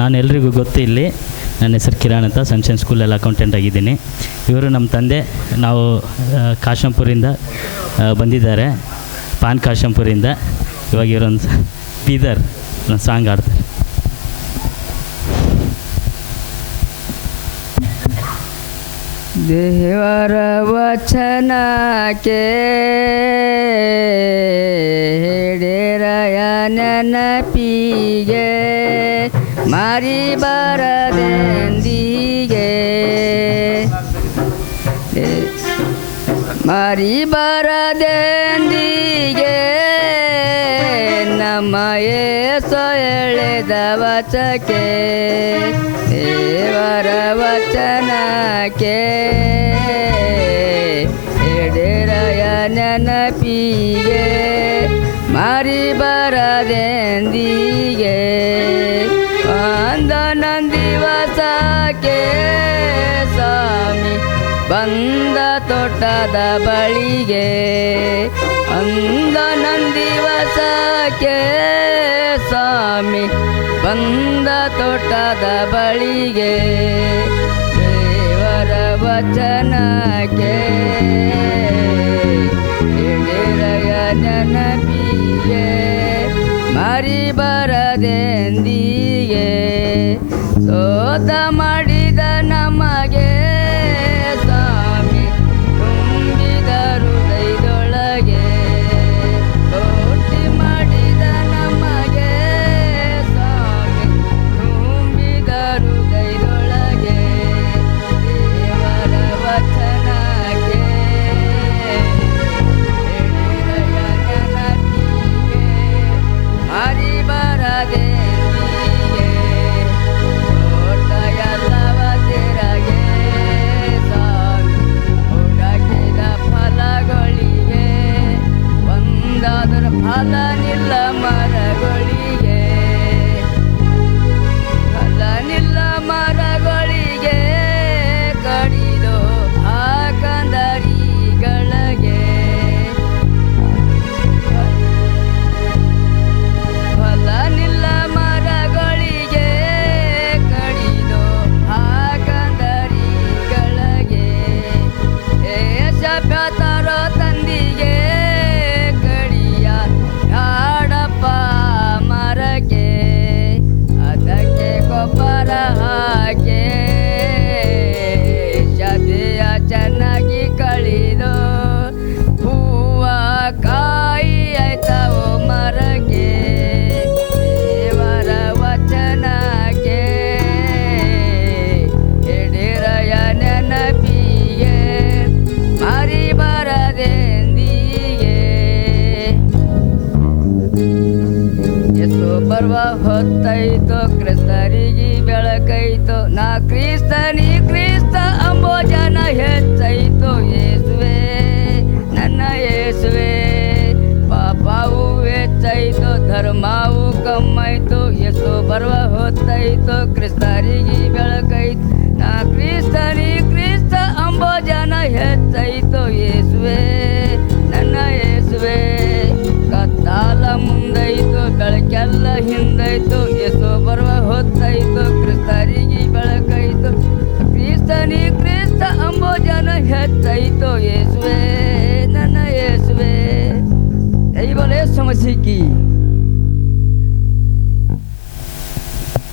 ನಾನು ಎಲ್ರಿಗೂ ಗೊತ್ತು ಇಲ್ಲಿ. ನನ್ನ ಹೆಸರು ಕಿರಣ್ ಅಂತ, ಸನ್ಶೈನ್ ಸ್ಕೂಲಲ್ಲಿ ಅಕೌಂಟೆಂಟ್ ಆಗಿದ್ದೀನಿ. ಇವರು ನಮ್ಮ ತಂದೆ. ನಾವು ಕಾಶಂಪುರಿಂದ ಬಂದಿದ್ದಾರೆ, ಪಾನ್ ಕಾಶಂಪುರಿಂದ. ಇವಾಗ ಇವರೊಂದು ಬೀದರ್ ಸಾಂಗ್ ಆಡ್ತಾರೆ. ದೇವರ ವಚನಕ್ಕೆ ಹಿಡಿರಯ ನೆನಪಿಗೆ ಮಾರಿ ಬರದೆಂದಿಗೆ ಮಾರಿ ಬರದೆಂದಿಗೆ ನಮ್ಮ ಏಸು ಎಳೆದ ವಚಕ್ಕೆ ದೇವರ ವಚನಕ್ಕೆ ಹಿಡಿರಯ ನೆನಪಿಗೆ ಮಾರಿ ಬರದೆಂದಿಗೆ ದಿವಸಕ್ಕೆ ಸ್ವಾಮಿ ಬಂದ ತೋಟದ ಬಳಿಗೆ ದಿವಸಕ್ಕೆ ಸ್ವಾಮಿ ಬಂದ ತೋಟದ ಬಳಿಗೆ ದೇವರ ವಚನಕ್ಕೆ ಹಿಡಿರಯ ನೆನಪಿಗೆ ಮಾರಿ ಬರದೆಂದಿಗೆ ಸೋತ ಮಾಡಿದ ನಮಗೆ ಸ್ವಾಮಿ ತುಂಬಿದ ಹೃದಯದೊಳಗೆ ಕೋಟಿ ಮಾಡಿದ ನಮಗೆ ಸ್ವಾಮಿ ತುಂಬಿದ ಹೃದಯದೊಳಗೆ ದೇವರ ವಚನಕ್ಕೆ ಹಿಡಿರಯ ನೆನಪಿಗೆ ಮಾರಿ ಬರದೆ ಫಲನಿಲ್ಲ ಮರಗಳಿಗೆ ಫಲನಿಲ್ಲ ಮರಗಳಿಗೆ ಕಡಿದು ಹಾಕಂದರಿಗಳಿಗೆ ಫಲನಿಲ್ಲ ಮರಗಳಿಗೆ ಕಡಿದು ಹಾಕಂದರಿಗಳಿಗೆ ಏಷಪ್ಯತರೋ ತಂದಿಗೆ ಅದಕ್ಕೆ ಗೊಬ್ಬರ ಹಾಕಿ ಶದೆಯ ಚೆನ್ನಾಗಿ ಕಳಿದು ಹೂವ ಕಾಯಿ ಆಯ್ತವು ಮರಕ್ಕೆ ದೇವರ ವಚನಕ್ಕೆ ಹಿಡಿರಯ ನೆನಪಿಗೆ ಮಾರಿ ಬರದೆಂದಿಗೆ ಎಷ್ಟೋ ಬರುವ ಹೊತ್ತೈತೋ ಕ್ರಿಸ್ತರಿಗೆ ಬೆಳಕೈತೋ ನಾ ಕ್ರಿಸ್ತನಿ ಕ್ರಿಸ್ತ ಅಂಬೋ ಜನ ಹೆಚ್ಚೈತೋ ಯೇಸುವೆ ನನ್ನ ಯೇಸುವೆ ಪಾಪವು ಹೆಚ್ಚೈತೋ ಧರ್ಮವು ಕಮ್ಮೈತೋ ಎಷ್ಟೋ ಬರುವ ಹೊತ್ತೈತೋ ಕ್ರಿಸ್ತರಿಗೆ ಬೆಳಕೈತೋ ನಾ ಕ್ರಿಸ್ತನಿ ಕ್ರಿಸ್ತ ಅಂಬೋ ಜನ ಹೆಚ್ಚೈತೋ ಯೇಸುವೆ ನನ್ನ ಯೇಸುವೆ ಕತ್ತಾಲ ಮುಂದೈತು ಬೆಳಕೆಲ್ಲ ಹಿಂದೈತು ಎಸೋ ಬರುವ ಹೊತ್ತೈತು ಕ್ರಿಸ್ತರಿಗೆ ಬೆಳಕೈತು ಕ್ರಿಸ್ತನಿ ಕ್ರಿಸ್ತ ಅಂಬೋ ಜನ ಹೆಚ್ಚೈತು ಯೇಸುವೆ ನನ್ನ ಯೇಸುವೆ. ದೈವಲೇ ಸಮಸಿಕ್ಕಿ